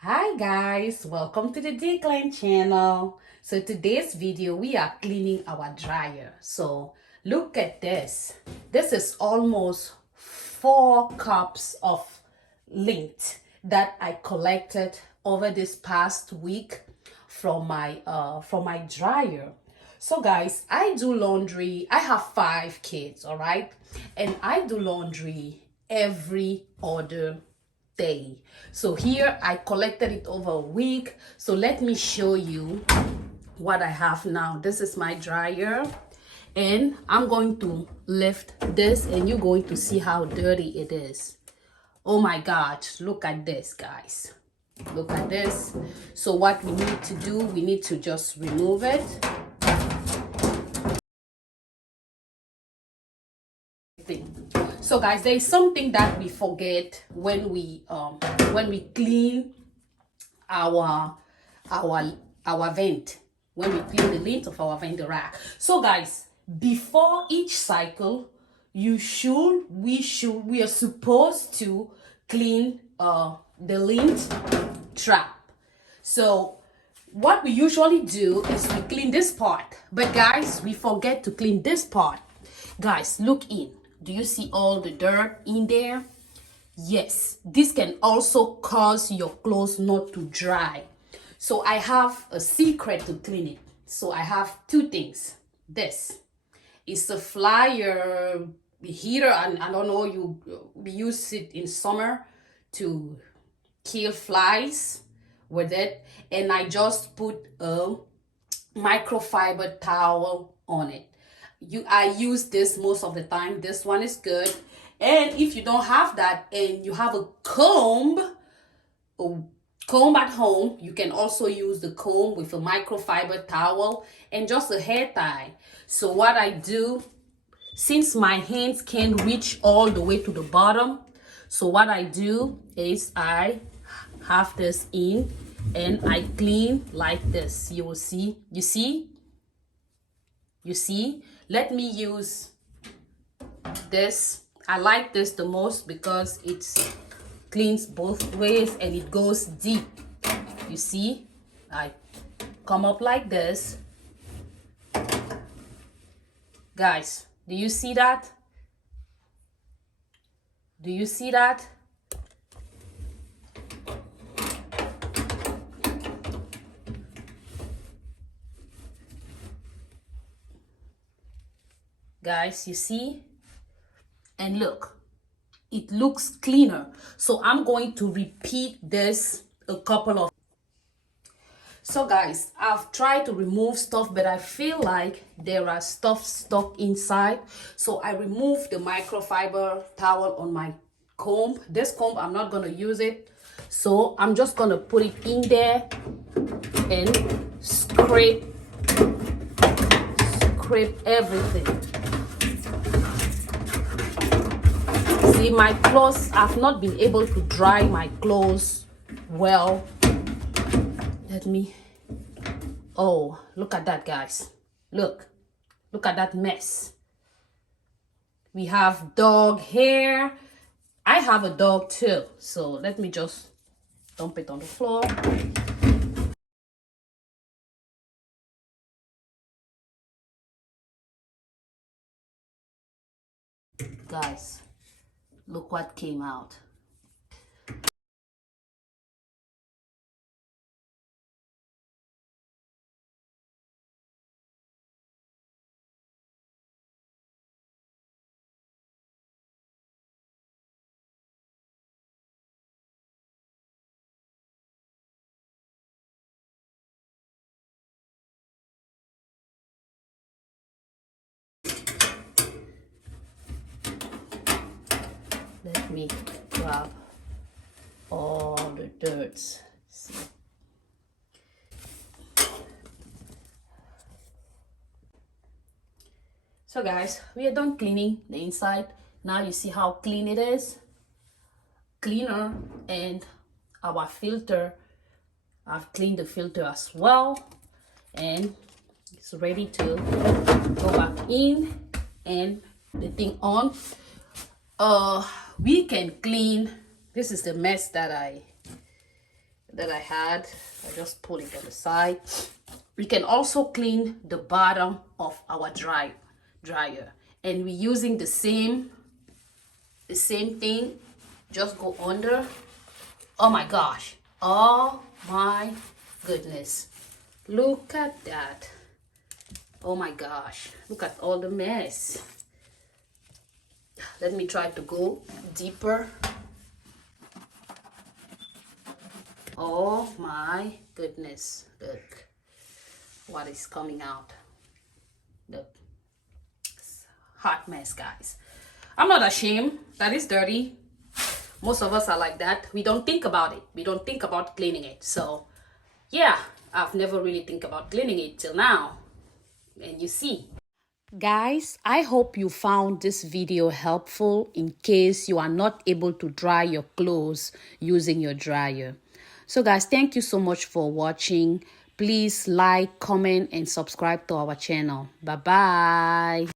Hi guys, welcome to the Decline channel. So today's video we are cleaning our dryer. So look at this. This is almost 4 cups of lint that I collected over this past week from my dryer. So guys, I do laundry. I have 5 kids, all right? And I do laundry every other day. So here I collected it over a week. So let me show you what I have now. This is my dryer, and I'm going to lift this and you're going to see how dirty it is. Oh my God, look at this, guys. Look at this. So what we need to do, we need to just remove it. So guys, there is something that we forget when we clean our our vent, when we clean the lint of our vent rack. So guys, before each cycle, we are supposed to clean the lint trap. So what we usually do is we clean this part, but guys, we forget to clean this part. Guys, look in. Do you see all the dirt in there? Yes, this can also cause your clothes not to dry. So I have a secret to clean it. So I have 2 things. This is a flyer heater, and I don't know, we use it in summer to kill flies with it, and I just put a microfiber towel on it. I use this most of the time. This one is good. And if you don't have that and you have a comb at home, you can also use the comb with a microfiber towel and just a hair tie. So what I do, since my hands can't reach all the way to the bottom, so what I do is I have this in and I clean like this. You will see. You see, let me use this. I like this the most because it cleans both ways and it goes deep. You see, I come up like this. Guys, do you see that? Do you see that? Guys, you see? And look, it looks cleaner. So I'm going to repeat this a couple of. So guys, I've tried to remove stuff, but I feel like there are stuff stuck inside. So I removed the microfiber towel on my comb. This comb, I'm not gonna use it. So I'm just gonna put it in there and scrape everything. See, my clothes, I've not been able to dry my clothes well. Let me, oh, look at that, guys. Look at that mess. We have dog hair. I have a dog too, so let me just dump it on the floor. Guys, look what came out. Let me grab all the dirts. See. So guys, we are done cleaning the inside. Now you see how clean it is. Cleaner. And our filter, I've cleaned the filter as well, and it's ready to go back in and the thing on. We can clean. This is the mess that that I had. I just put it on the side. We can also clean the bottom of our dryer, and we're using the same thing. Just go under. Oh my gosh, oh my goodness, look at that. Oh my gosh, look at all the mess. Let me try to go deeper. Oh my goodness, look what is coming out. Look, hot mess, guys. I'm not ashamed that it's dirty. Most of us are like that. We don't think about it. We don't think about cleaning it. So yeah, I've never really think about cleaning it till now. And you see. Guys, I hope you found this video helpful in case you are not able to dry your clothes using your dryer. So guys, thank you so much for watching. Please like, comment, and subscribe to our channel. Bye-bye.